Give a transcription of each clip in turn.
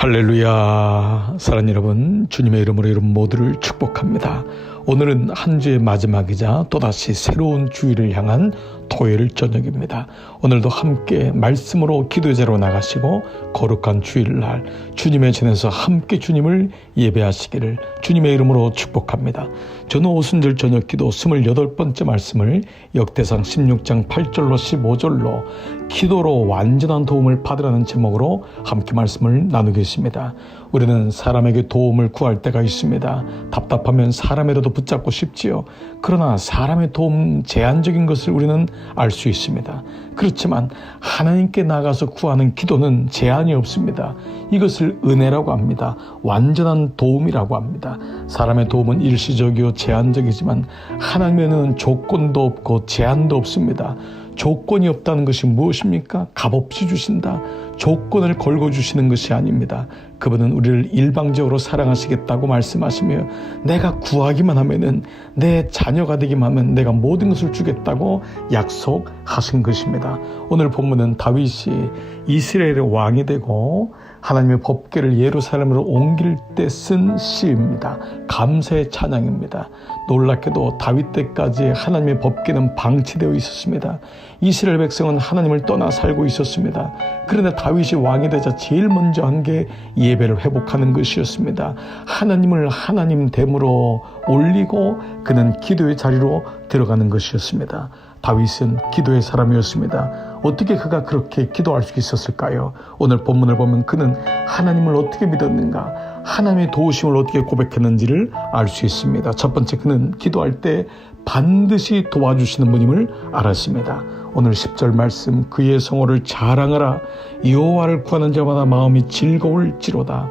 할렐루야. 사랑하는 여러분, 주님의 이름으로 여러분 모두를 축복합니다. 오늘은 한 주의 마지막이자 또다시 새로운 주일을 향한 토요일 저녁입니다. 오늘도 함께 말씀으로 기도의 자로 나가시고 거룩한 주일날 주님의 전에서 함께 주님을 예배하시기를 주님의 이름으로 축복합니다. 저는 오순절 저녁 기도 28번째 말씀을 역대상 16장 8절로 15절로 기도로 완전한 도움을 받으라는 제목으로 함께 말씀을 나누겠습니다. 우리는 사람에게 도움을 구할 때가 있습니다. 답답하면 사람이라도 붙잡고 싶지요. 그러나 사람의 도움 제한적인 것을 우리는 알 수 있습니다. 그렇지만 하나님께 나가서 구하는 기도는 제한이 없습니다. 이것을 은혜라고 합니다. 완전한 도움이라고 합니다. 사람의 도움은 일시적이요 제한적이지만 하나님에는 조건도 없고 제한도 없습니다. 조건이 없다는 것이 무엇입니까? 값없이 주신다. 조건을 걸고 주시는 것이 아닙니다. 그분은 우리를 일방적으로 사랑하시겠다고 말씀하시며 내가 구하기만 하면은 내 자녀가 되기만 하면 내가 모든 것을 주겠다고 약속하신 것입니다. 오늘 본문은 다윗이 이스라엘의 왕이 되고 하나님의 법궤를 예루살렘으로 옮길 때 쓴 시입니다. 감사의 찬양입니다. 놀랍게도 다윗 때까지 하나님의 법궤는 방치되어 있었습니다. 이스라엘 백성은 하나님을 떠나 살고 있었습니다. 그런데 다윗이 왕이 되자 제일 먼저 한 게 예배를 회복하는 것이었습니다. 하나님을 하나님 됨으로 올리고 그는 기도의 자리로 들어가는 것이었습니다. 다윗은 기도의 사람이었습니다. 어떻게 그가 그렇게 기도할 수 있었을까요? 오늘 본문을 보면 그는 하나님을 어떻게 믿었는가, 하나님의 도우심을 어떻게 고백했는지를 알 수 있습니다. 첫 번째, 그는 기도할 때 반드시 도와주시는 분임을 알았습니다. 오늘 10절 말씀, 그의 성호를 자랑하라. 여호와를 구하는 자마다 마음이 즐거울지로다.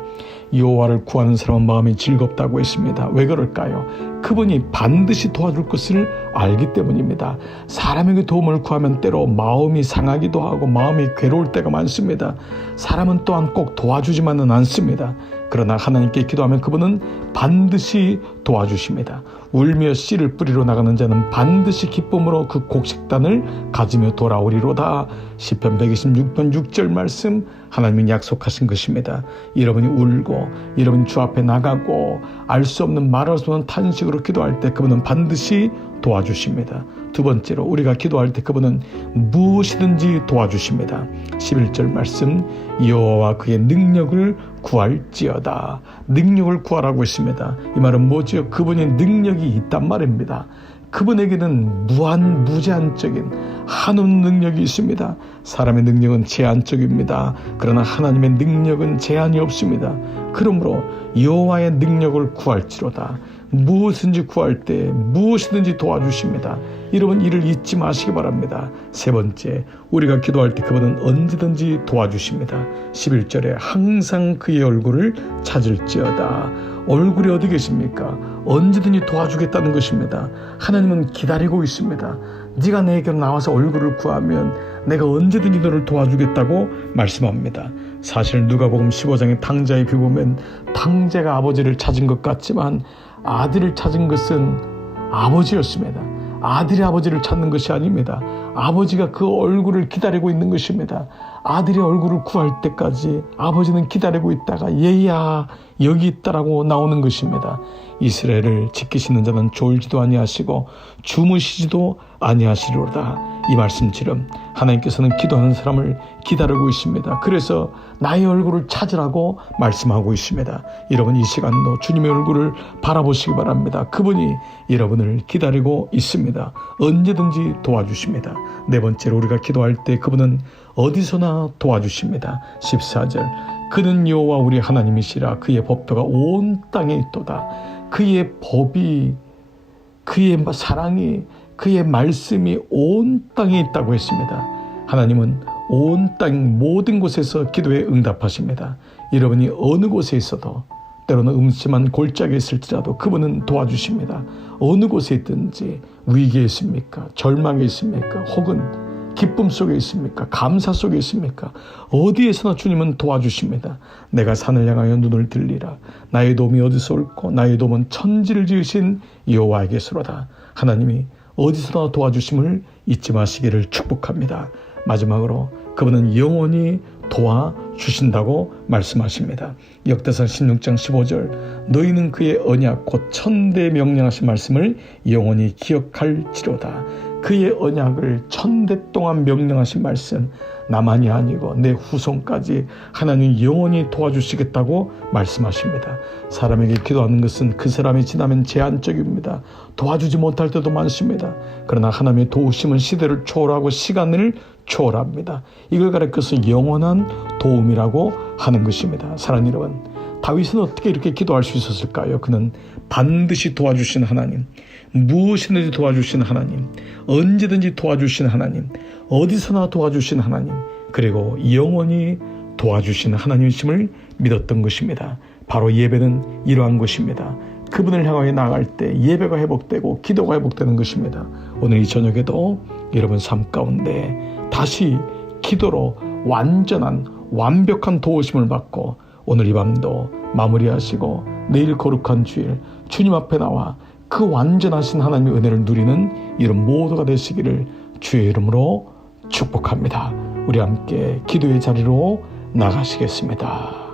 여호와를 구하는 사람은 마음이 즐겁다고 했습니다. 왜 그럴까요? 그분이 반드시 도와줄 것을 알기 때문입니다. 사람에게 도움을 구하면 때로 마음이 상하기도 하고 마음이 괴로울 때가 많습니다. 사람은 또한 꼭 도와주지만은 않습니다. 그러나 하나님께 기도하면 그분은 반드시 도와주십니다. 울며 씨를 뿌리러 나가는 자는 반드시 기쁨으로 그 곡식단을 가지며 돌아오리로다. 시편 126편 6절 말씀, 하나님은 약속하신 것입니다. 여러분이 울고 여러분이 주 앞에 나가고 알 수 없는 말할 수 없는 탄식으로 기도할 때 그분은 반드시 도와주십니다. 두 번째로, 우리가 기도할 때 그분은 무엇이든지 도와주십니다. 11절 말씀, 여호와와 그의 능력을 구할지어다. 능력을 구하라고 했습니다. 이 말은 뭐죠? 그분의 능력이 있단 말입니다. 그분에게는 무제한적인 한없는 능력이 있습니다. 사람의 능력은 제한적입니다. 그러나 하나님의 능력은 제한이 없습니다. 그러므로 여호와의 능력을 구할지로다. 무엇인지 구할 때 무엇이든지 도와주십니다. 여러분, 이를 잊지 마시기 바랍니다. 세 번째, 우리가 기도할 때 그분은 언제든지 도와주십니다. 11절에 항상 그의 얼굴을 찾을지어다. 얼굴이 어디 계십니까? 언제든지 도와주겠다는 것입니다. 하나님은 기다리고 있습니다. 네가 내게 나와서 얼굴을 구하면 내가 언제든지 너를 도와주겠다고 말씀합니다. 사실 누가복음 15장의 탕자의 비 보면 탕자가 아버지를 찾은 것 같지만 아들을 찾은 것은 아버지였습니다. 아들이 아버지를 찾는 것이 아닙니다. 아버지가 그 얼굴을 기다리고 있는 것입니다. 아들의 얼굴을 구할 때까지 아버지는 기다리고 있다가 얘야 여기 있다라고 나오는 것입니다. 이스라엘을 지키시는 자는 졸지도 아니하시고 주무시지도 아니하시리로다. 이 말씀처럼 하나님께서는 기도하는 사람을 기다리고 있습니다. 그래서 나의 얼굴을 찾으라고 말씀하고 있습니다. 여러분, 이 시간도 주님의 얼굴을 바라보시기 바랍니다. 그분이 여러분을 기다리고 있습니다. 언제든지 도와주십니다. 네 번째로, 우리가 기도할 때 그분은 어디서나 도와주십니다. 14절, 그는 여호와 우리 하나님이시라. 그의 법도가 온 땅에 있도다. 그의 법이, 그의 사랑이, 그의 말씀이 온 땅에 있다고 했습니다. 하나님은 온 땅 모든 곳에서 기도에 응답하십니다. 여러분이 어느 곳에 있어도, 때로는 음침한 골짜기에 있을지라도 그분은 도와주십니다. 어느 곳에 있든지, 위기에 있습니까? 절망에 있습니까? 혹은 기쁨 속에 있습니까? 감사 속에 있습니까? 어디에서나 주님은 도와주십니다. 내가 산을 향하여 눈을 들리라. 나의 도움이 어디서 올까? 나의 도움은 천지를 지으신 여호와에게서로다. 하나님이 어디서나 도와주심을 잊지 마시기를 축복합니다. 마지막으로, 그분은 영원히 도와주신다고 말씀하십니다. 역대상 16장 15절 너희는 그의 언약 곧 천대 명령하신 말씀을 영원히 기억할지로다. 그의 언약을 1000대 동안 명령하신 말씀 나만이 아니고 내 후손까지 하나님 영원히 도와주시겠다고 말씀하십니다. 사람에게 기도하는 것은 그 사람이 지나면 제한적입니다. 도와주지 못할 때도 많습니다. 그러나 하나님의 도우심은 시대를 초월하고 시간을 초월합니다. 이걸 가리켜서 영원한 도움이라고 하는 것입니다. 사랑하는 여러분, 다윗은 어떻게 이렇게 기도할 수 있었을까요? 그는 반드시 도와주신 하나님, 무엇이든지 도와주신 하나님, 언제든지 도와주신 하나님, 어디서나 도와주신 하나님, 그리고 영원히 도와주신 하나님이심을 믿었던 것입니다. 바로 예배는 이러한 것입니다. 그분을 향하여 나아갈 때 예배가 회복되고 기도가 회복되는 것입니다. 오늘 이 저녁에도 여러분 삶 가운데 다시 기도로 완전한 완벽한 도우심을 받고 오늘 이 밤도 마무리하시고 내일 거룩한 주일 주님 앞에 나와 그 완전하신 하나님의 은혜를 누리는 이런 모두가 되시기를 주의 이름으로 축복합니다. 우리 함께 기도의 자리로 나가시겠습니다.